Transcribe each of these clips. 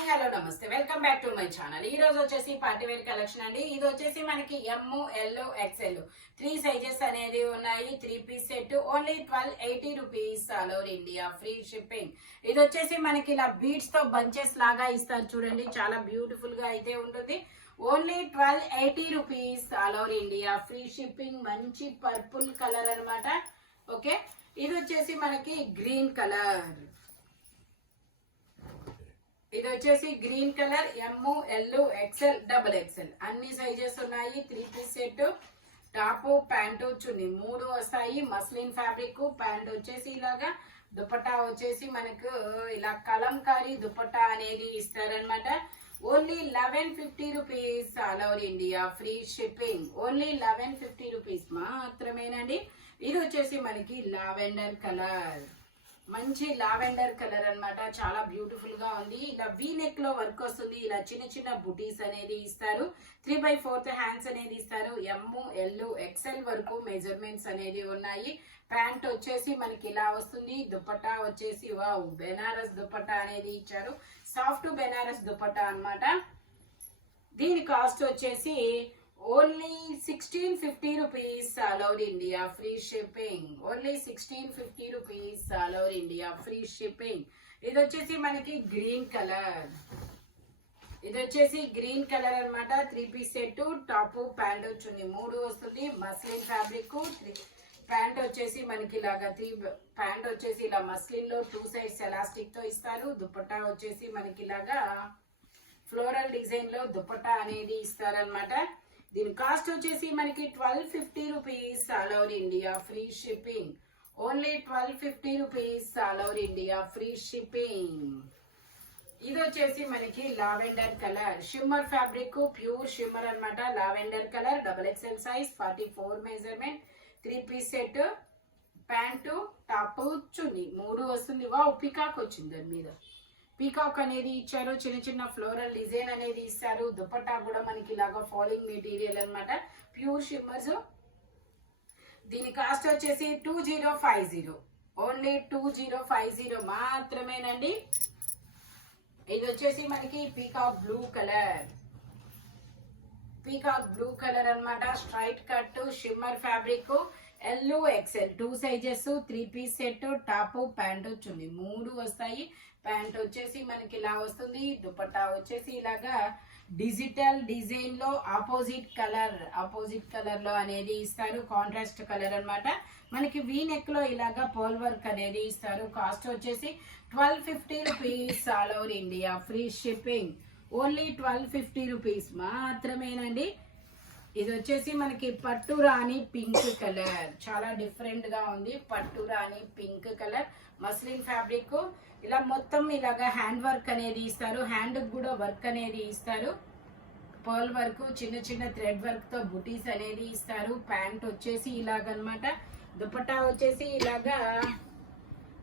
Hi hello నమస్తే welcome back to my channel. ఈ రోజు వచ్చేసి పార్టీ వేర్ కలెక్షన్ అండి. ఇది వచ్చేసి మనకి ఎమ్, ఎల్, ఎక్స్ఎల్ 3 సైజెస్ అనేది ఉన్నాయి. 3 piece set only 1280 rupees all over India free shipping. ఇది వచ్చేసి మనకి ఇలా బీడ్స్ తో బంచెస్ లాగా ఇస్తారు చూడండి, చాలా బ్యూటిఫుల్ గా అయితే ఉంటుంది. Only 1280 rupees all over India free shipping. మంచి పర్పుల్ కలర్ అన్నమాట. ఓకే, ఇది వచ్చేసి మనకి గ్రీన్ కలర్. ఇది వచ్చేసి గ్రీన్ కలర్ ఎమ్, ఎల్, ఎక్స్ఎల్, డబుల్ ఎక్స్ఎల్ అన్ని సైజెస్ ఉన్నాయి. 3 పీస్ సెట్, టాప్, ప్యాంటు, చున్నీ 3 వస్తాయి. మస్లిన్ ఫ్యాబ్రిక్, ప్యాంట్ వచ్చేసి ఇలాగా, దుపట్టా వచ్చేసి మనకు ఇలా కలంకారీ దుపట్టా అనేది ఇస్తారనమాట. Only 1150 rupees all over India free shipping. Only 1150 rupees మాత్రమేనండి. ఇది వచ్చేసి మనకి లావెండర్ కలర్, మంచి లావెండర్ కలర్ అన్నమాట. చాలా బ్యూటిఫుల్ గా ఉంది. ఇలా వీ నెక్ లో వర్క్ వస్తుంది. ఇలా చిన్న చిన్న బుటీస్ అనేది ఇస్తారు. 3/4 హ్యాండ్స్ అనేది ఇస్తారు. ఎమ్, ఎల్, ఎక్స్ఎల్ వరకు మెజర్మెంట్స్ అనేది ఉన్నాయి. ప్యాంట్ వచ్చేసి మనకి ఇలా వస్తుంది. దుపట్టా వచ్చేసి వావ్, బెనారస్ దుపట్టా అనేది ఇచ్చారు. సాఫ్ట్ బెనారస్ దుపట్టా అన్నమాట. దీని కాస్ట్ వచ్చేసి only 1650 rupees all over India free shipping. Only 1650 rupees all over India free shipping. ఇది వచ్చేసి మనకి గ్రీన్ కలర్. ఇది వచ్చేసి గ్రీన్ కలర్ అన్నమాట. 3 piece set, top, pant chunni 3 వస్తుంది. Muslin fabric. ప్యాంట్ వచ్చేసి మనకి ఇలాగా ప్యాంట్ వచ్చేసి ఇలా మస్లిన్ లో 2 సైడ్స్ ఎలాస్టిక్ తో ఇస్తారు. దుపట్టా వచ్చేసి మనకి ఇలాగా ఫ్లోరల్ డిజైన్ లో దుపట్టా అనేది ఇస్తారనమాట. దీని కాస్ట్ వచ్చేసి మనకి 1250 rupees all over India free shipping. Only 1250 rupees all over India free shipping. ఇది వచ్చేసి మనకి lavender colour, shimmer fabric, pure shimmer అన్నమాట. Lavender colour, double XL size, 44 measurement. 3 piece set, pant, top, chunni 3 వస్తుంది. వావ్, పికాక్ వచ్చింది. దాని మీద peacock అనేది ఇచ్చారు. చిన్న చిన్న ఫ్లోరల్ డిజైన్ అనేది ఇస్తారు. దుపట్టా కూడా మనకి ఇలాగా ఫాలింగ్ మెటీరియల్ అన్నమాట, ప్యూర్ షిమ్మర్స్. దీని కాస్ట్ వచ్చేసి 2050. ఓన్లీ 2050 మాత్రమేనండి. ఇది వచ్చేసి మనకి peacock blue colour, peacock blue colour అన్నమాట. Straight cut, shimmer fabric, L, XL 2 sizes. 3 piece set, top, pant chunni 3 వస్తాయి. ప్యాంట్ వచ్చేసి మనకి ఇలా వస్తుంది. దుపట్టా వచ్చేసి ఇలాగా డిజిటల్ డిజైన్ లో ఆపోజిట్ కలర్ లో అనేది ఇస్తారు. కాంట్రాస్ట్ కలర్ అన్నమాట. మనకి వీ నెక్ లో ఇలాగా పర్ల్ వర్క్ అనేది ఇస్తారు. కాస్ట్ వచ్చేసి 1250 rupees all over India free shipping. Only 1250 rupees మాత్రమేనండి. ఇది వచ్చేసి మనకి పట్టు రాణి పింక్ కలర్, చాలా డిఫరెంట్ గా ఉంది. పట్టు రాణి పింక్ కలర్, మస్లిన్ ఫ్యాబ్రిక్. ఇలా మొత్తం ఇలాగా హ్యాండ్ వర్క్ అనేది ఇస్తారు. హ్యాండ్ కూడా వర్క్ అనేది ఇస్తారు. పర్ల్ వర్క్, చిన్న చిన్న థ్రెడ్ వర్క్ తో బుటీస్ అనేది ఇస్తారు. ప్యాంట్ వచ్చేసి ఇలాగనమాట. దుపట్టా వచ్చేసి ఇలాగా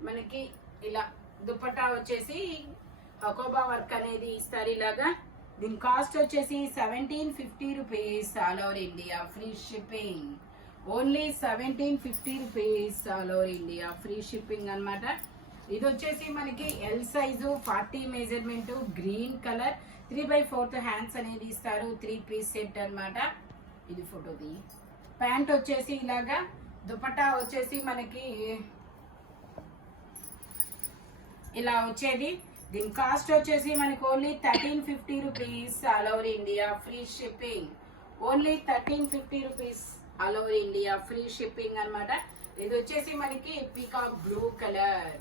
మనకి ఇలా దుపట్టా వచ్చేసి హకోబా వర్క్ అనేది ఇస్తారు ఇలాగా. దీని కాస్ట్ వచ్చేసి 1750 rupees all over India free shipping. Only 1750 rupees all over India free shipping అన్నమాట. ఇది వచ్చేసి మనకి L size, 40 measurement, green colour, 3/4 hands అనేది ఇస్తారు. 3 పీస్ సెట్ అన్నమాట. ఇది ఫోటోది. ప్యాంట్ వచ్చేసి ఇలాగా, దుపట్టా వచ్చేసి మనకి ఇలా వచ్చేది. దీని కాస్ట్ వచ్చేసి మనకి only 1350 rupees all over India free shipping. Only 1350 rupees all over India free shipping అన్నమాట. ఇది వచ్చేసి మనకి peacock blue colour,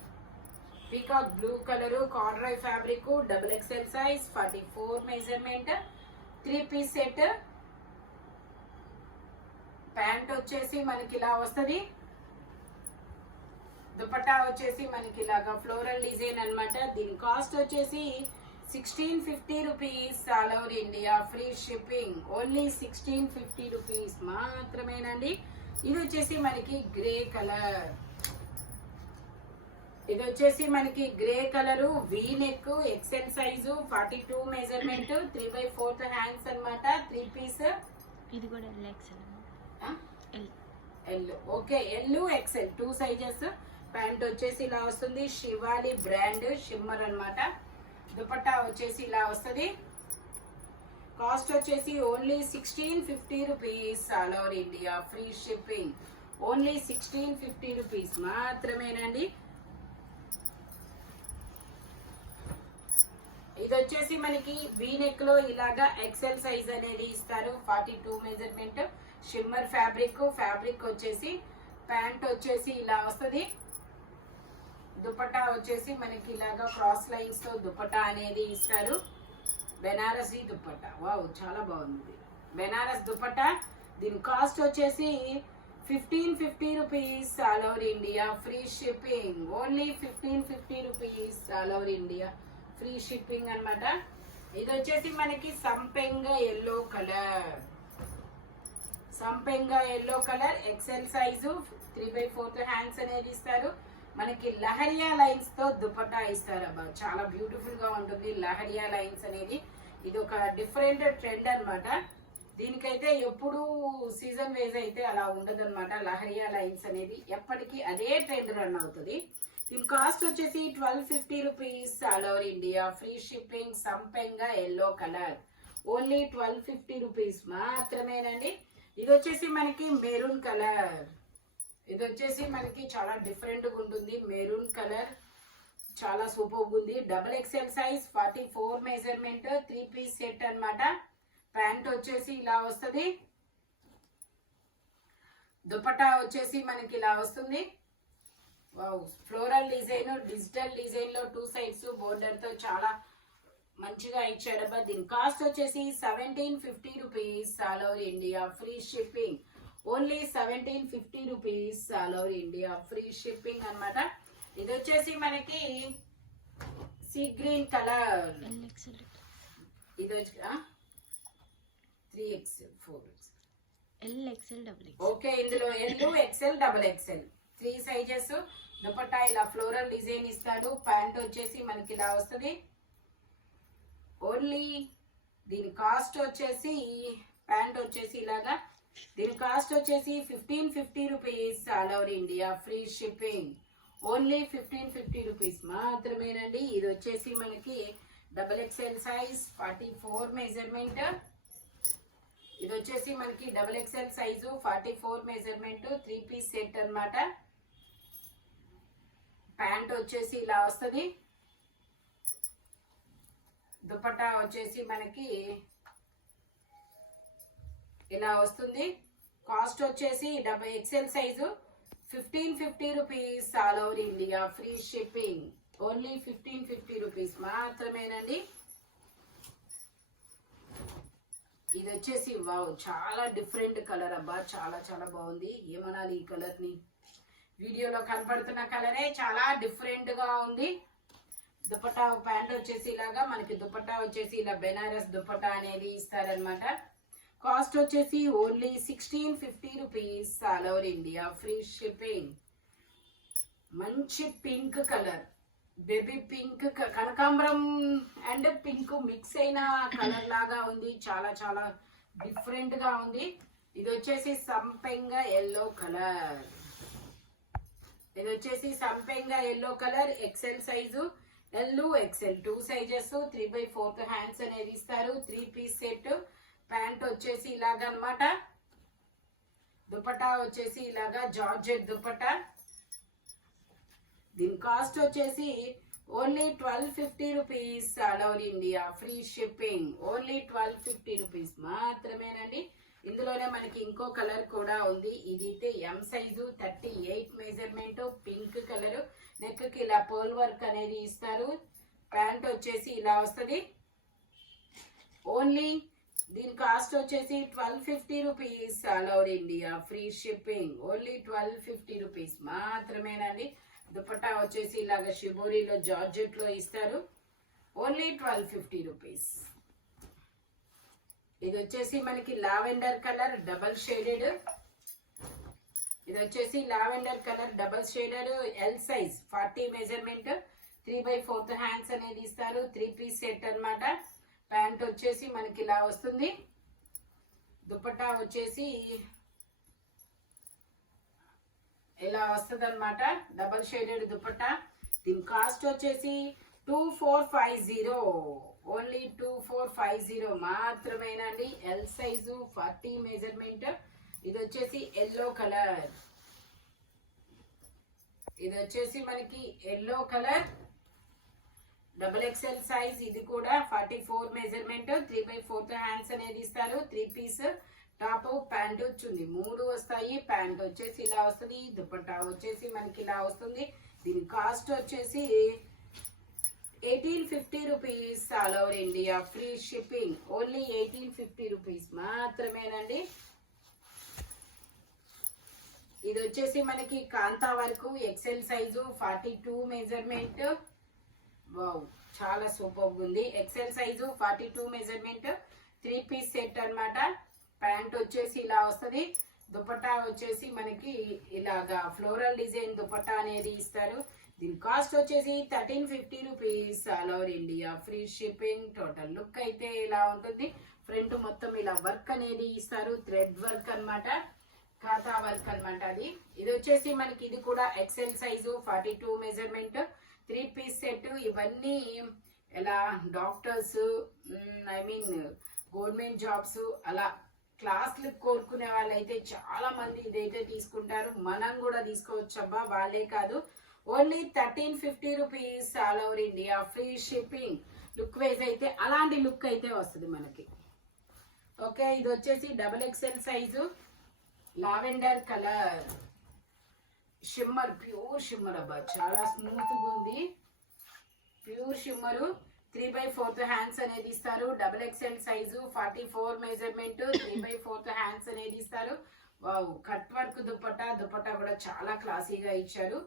peacock blue colour, corduroy fabric, double XL size, 44 measurement. 3 piece set. Pant వచ్చేసి మనకి ఇలా వస్తుంది. దుపట్టా వచ్చేసి మనకి ఇలాగా ఫ్లోరల్ డిజైన్ అన్నమాట. దీని కాస్ట్ వచ్చేసి 1650 rupees all over India free shipping. Only 1650 rupees మాత్రమేనండి. ఇది వచ్చేసి మనకి గ్రే కలర్, ఇది వచ్చేసి మనకి grey colour, V neck, XL size, 42 measurement, 3/4 hands అన్నమాట. 3 పీస్. ఇది కూడా L. Okay, L, XL 2 sizes. Pant వచ్చేసి ఇలా వస్తుంది. శివాలి బ్రాండ్ షిమ్మర్ అన్నమాట. దుపట్టా వచ్చేసి ఇలా వస్తుంది. కాస్ట్ వచ్చేసి only 1650 rupees, all over India free shipping. Only 1650 rupees మాత్రమేనండి. ఇది వచ్చేసి మనకి వీ నెక్ లో ఇలాగా ఎక్సెల్ సైజ్ అనేది ఇస్తారు. 42 మెజర్మెంట్ షిమ్మర్ ఫ్యాబ్రిక్ వచ్చేసి ప్యాంట్ వచ్చేసి ఇలా వస్తుంది. దుపట్టా వచ్చేసి మనకి ఇలాగా క్రాస్ లైన్స్ తో దుపట్టా అనేది ఇస్తారు. బెనారసీ దుపట్టా, వావ్ చాలా బాగుంది. బెనారస్ దుపట్టా. దీని కాస్ట్ వచ్చేసి 1550 rupees, all over India free shipping. Only 1550 rupees, all over India free shipping అన్నమాట. ఇది వచ్చేసి మనకి సంపెంగ yellow colour XL size 3/4 hands అనేది ఇస్తారు. మనకి లహరియా లైన్స్ తో దుపట్టా ఇస్తారు. అబ్బా చాలా బ్యూటిఫుల్ గా ఉంటుంది లహరియా లైన్స్ అనేది. ఇది ఒక డిఫరెంట్ ట్రెండ్ అన్నమాట. దీనికైతే ఎప్పుడు సీజన్ వైజ్ అయితే అలా ఉండదు అనమాట. లహరియా లైన్స్ అనేది ఎప్పటికీ అదే ట్రెండ్ రన్ అవుతుంది. దీని కాస్ట్ వచ్చేసి 1250 rupees, all over India free shipping. సంపెంగ ఎల్లో కలర్ ఓన్లీ 1250 రూపీస్ మాత్రమేనండి. ఇది వచ్చేసి మనకి మెరూన్ కలర్. ఇది వచ్చేసి మనకి చాలా డిఫరెంట్ గా ఉంటుంది. మెరూన్ కలర్ చాలా సూపర్ ఉంది. Double XL size 44 measurement 3 piece set అన్నమాట. ప్యాంట్ వచ్చేసి ఇలా వస్తుంది. దుపట్టా వచ్చేసి మనకి ఇలా వస్తుంది. ఫ్లోరల్ డిజైన్, డిజిటల్ డిజైన్ లో 2 సైడ్స్ బోర్డర్ తో చాలా మంచిగా ఇచ్చాడబ్బా. దీని కాస్ట్ వచ్చేసి 1750 rupees, all over India free shipping. Only 1750 rupees, all over India free shipping అన్నమాట. ఇది వచ్చేసి మనకి సీ గ్రీన్ కలర్. ఇది వచ్చి 3XL 4XL LXL XXL. Okay, ఇందులో LXL XXL 3 సైజెస్. దుపట్టా ఇలా ఫ్లోరల్ డిజైన్ ఇస్తాడు. ప్యాంట్ వచ్చేసి మనకి ఇలా వస్తుంది. ఓన్లీ దీని కాస్ట్ వచ్చేసి ప్యాంట్ వచ్చేసి ఇలాగా. దీని కాస్ట్ వచ్చేసి 1550 rupees, all over India free shipping. Only 1550 rupees మాత్రమేనండి. ఇది వచ్చేసి మనకి డబుల్ ఎక్స్ఎల్ సైజ్ 44 మెజర్మెంట్. ఇది వచ్చేసి మనకి double XL size 44 measurement 3 piece set అన్నమాట. ప్యాంట్ వచ్చేసి ఇలా వస్తుంది. దుపట్టా వచ్చేసి మనకి ఇలా వస్తుంది. కాస్ట్ వచ్చేసి double XL size 1550 rupees, all over India free shipping. Only 1550 rupees మాత్రమేనండి. ఇది వచ్చేసి వావ్ చాలా డిఫరెంట్ కలర్ అబ్బా, చాలా చాలా బాగుంది. ఏమనాలి ఈ కలర్ ని, వీడియోలో కనపడుతున్న కలరే చాలా డిఫరెంట్ గా ఉంది. దుపట్టా ప్యాంట్ వచ్చేసి ఇలాగా మనకి దుపట్టా వచ్చేసి ఇలా బెనారస్ దుపట్టా అనేది ఇస్తారనమాట. కాస్ట్ వచ్చేసి only 1650 rupees, all over India free shipping. మంచి పింక్ కలర్, బేబీ పింక్, కనకాంబరం అండ్ పింక్ మిక్స్ అయిన కలర్ లాగా ఉంది. చాలా చాలా డిఫరెంట్ గా ఉంది. ఇది వచ్చేసి సంపెంగ ఎల్లో కలర్. ఇది వచ్చేసి సంపెంగ yellow colour XL size XL 2 sizes 3/4 hands అనేది ఇస్తారు. 3 పీస్ సెట్. ప్యాంట్ వచ్చేసి ఇలాగా అన్నమాట. దుపట్టా వచ్చేసి ఇలాగా జార్జెట్ దుపట్టా. దీని కాస్ట్ వచ్చేసి only 1250 rupees, all over India free shipping. Only 1250 rupees మాత్రమేనండి. ఇందులోనే మనకి ఇంకో కలర్ కూడా ఉంది. ఇది అయితే M size 38 measurement pink colour. Neck కి ఇలా పర్ల్ వర్క్ అనేది ఇస్తారు. ప్యాంట్ వచ్చేసి ఇలా వస్తుంది. ఓన్లీ దీని కాస్ట్ వచ్చేసి 1250 rupees, all over India free shipping. Only 1250 rupees మాత్రమేనండి. దుపట్టా వచ్చేసి ఇలాగ షిబోరీలో జార్జెట్ లో ఇస్తారు. Only 1250 rupees. ఇది వచ్చేసి మనకి లావెండర్ కలర్ డబల్ షేడెడ్. ఇది వచ్చేసి lavender colour double shaded L size 40 measurement 3/4 hands అనేది ఇస్తారు. 3 పీస్ సెట్ అన్నమాట. ప్యాంట్ వచ్చేసి మనకి ఇలా వస్తుంది. దుపట్టా వచ్చేసి ఇలా వస్తుంది అనమాట. Double shaded dupatta. దీని కాస్ట్ వచ్చేసి 2450 ఓన్లీ 2450 మాత్రమేనండి. L size 40 measurement. ఇది వచ్చేసి ఎల్లో కలర్. ఇది వచ్చేసి మనకి ఎల్లో కలర్ XXL సైజ్. ఇది కూడా 44 మెజర్మెంట్. 3/4 హ్యాండ్స్ అనేది ఇస్తారు. 3 పీస్ టాప్ ప్యాంట్ వచ్చింది. 3 వస్తాయి. ప్యాంట్ వచ్చేసి ఇలా వస్తుంది. దుపట్టా వచ్చేసి మనకి ఇలా వస్తుంది. దీని కాస్ట్ వచ్చేసి 1850 rupees. All over India free shipping. Only 1850 rupees మాత్రమేనండి. ఇది వచ్చేసి మనకి కాంతా వరకు ఎక్సెల్ సైజు 42 మెజర్మెంట్. వావ్, చాలా సూపర్ ఉంది. XL size 42 measurement. 3 piece set అన్నమాట. ప్యాంట్ వచ్చేసి ఇలా వస్తుంది. దుపట్టా వచ్చేసి మనకి ఇలాగా ఫ్లోరల్ డిజైన్ దుపట్టా అనేది ఇస్తారు. దీని కాస్ట్ వచ్చేసి 1350 rupees. All over India free shipping. Total look అయితే ఇలా ఉంటుంది. ఫ్రంట్ మొత్తం ఇలా వర్క్ అనేది ఇస్తారు. థ్రెడ్ వర్క్ అన్నమాట. ఖాతా వర్క్ అన్నమాట అది. ఇది వచ్చేసి మనకి ఇది కూడా XL size 42 measurement. 3 piece set. ఇవన్నీ ఎలా doctors, I mean government jobs, అలా క్లాస్లు కోరుకునే వాళ్ళైతే చాలా మంది ఇదైతే తీసుకుంటారు. మనం కూడా తీసుకోవచ్చు అబ్బా, వాళ్ళే కాదు. Only 1350 rupees. All over India free shipping. Look wise అయితే అలాంటి లుక్ అయితే వస్తుంది మనకి. ఓకే, ఇది వచ్చేసి XXL size lavender colour shimmer. Pure shimmer అబ్బా, చాలా స్మూత్ గా ఉంది. Pure shimmer. 3/4 హ్యాండ్స్ అనేది ఇస్తారు. XXL size 44 measurement. 3/4 హ్యాండ్స్ అనేది ఇస్తారు. Wow, cut work dupatta. Dupatta కూడా చాలా క్లాసీగా ఇచ్చారు.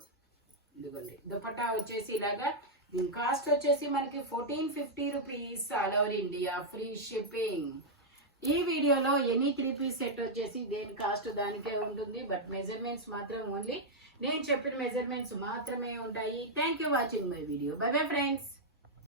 ఇదిగోండి దుపట్టా వచ్చేసి ఇలాగా. దీని కాస్ట్ వచ్చేసి మనకి 1450 rupees. All over India free shipping. ఈ వీడియోలో ఎనీ 3 పీస్ సెట్ వచ్చేసి దేని కాస్ట్ దానికే ఉంటుంది. బట్ మెజర్మెంట్స్ మాత్రం ఓన్లీ నేను చెప్పిన మెజర్మెంట్స్ మాత్రమే ఉంటాయి. Thank you watching my video. By bye friends.